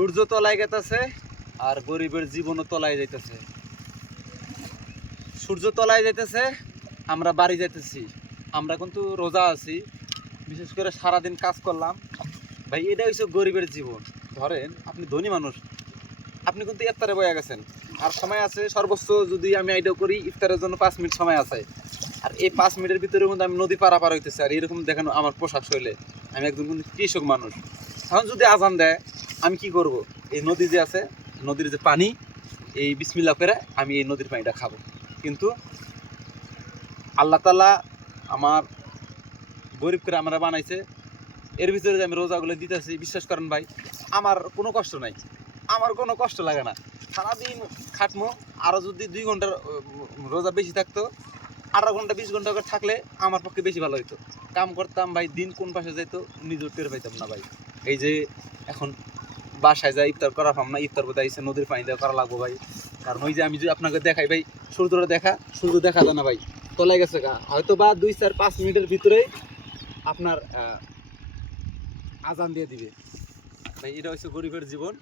সূর্য তলায় গেতেছে আর গরিবের জীবনও তলায় যাইতেছে। সূর্য তলায় যাইতেছে, আমরা বাড়ি যাইতেছি। আমরা কিন্তু রোজা আছি, বিশেষ করে সারাদিন কাজ করলাম ভাই। এটা হচ্ছে গরিবের জীবন। ধরেন আপনি ধনী মানুষ, আপনি কিন্তু ইফতারে বয়ে গেছেন, আর সময় আছে সর্বোচ্চ যদি আমি আইডিয়া করি ইফতারের জন্য 5 মিনিট সময় আছে। আর এই 5 মিনিটের ভিতরে মধ্যে আমি নদী পারাপার হইতেছে। আর এরকম দেখেন আমার পোশাক শৈলে, আমি একজন কিন্তু কৃষক মানুষ। এখন যদি আজান দেয় আমি কি করব? এই নদী যে আছে, নদীর যে পানি, এই বিসমিল্লাহ করে আমি এই নদীর পানিটা খাবো। কিন্তু আল্লাহ তাআলা আমার গরিব করে আমরা বানাইছে, এর ভিতরে যে আমি রোজাগুলো দিতেছি, বিশ্বাস করেন ভাই আমার কোনো কষ্ট নাই, আমার কোনো কষ্ট লাগে না। সারাদিন খাটমো, আরও যদি 2 ঘন্টার রোজা বেশি থাকতো, 18 ঘন্টা 20 ঘন্টা করে থাকলে আমার পক্ষে বেশি ভালো হইতো। কাম করতাম ভাই, দিন কোন পাশে যাইতো নিজেও টের পাইতাম না ভাই। এই যে এখন বাসায় যাই ইফতার করা পাম না, ইফতার বোধ আইসে নদীর পানি দেওয়া করা লাগবো ভাই। কারণ ওই যে আমি যদি আপনাকে দেখাই ভাই, সূর্যটা সূর্য দেখা যায় না ভাই, তলায় গেছে গা। হয়তো বা 2-4-5 মিনিটের ভিতরে আপনার আজান দিয়ে দিবে ভাই। এটা হচ্ছে গরিবের জীবন।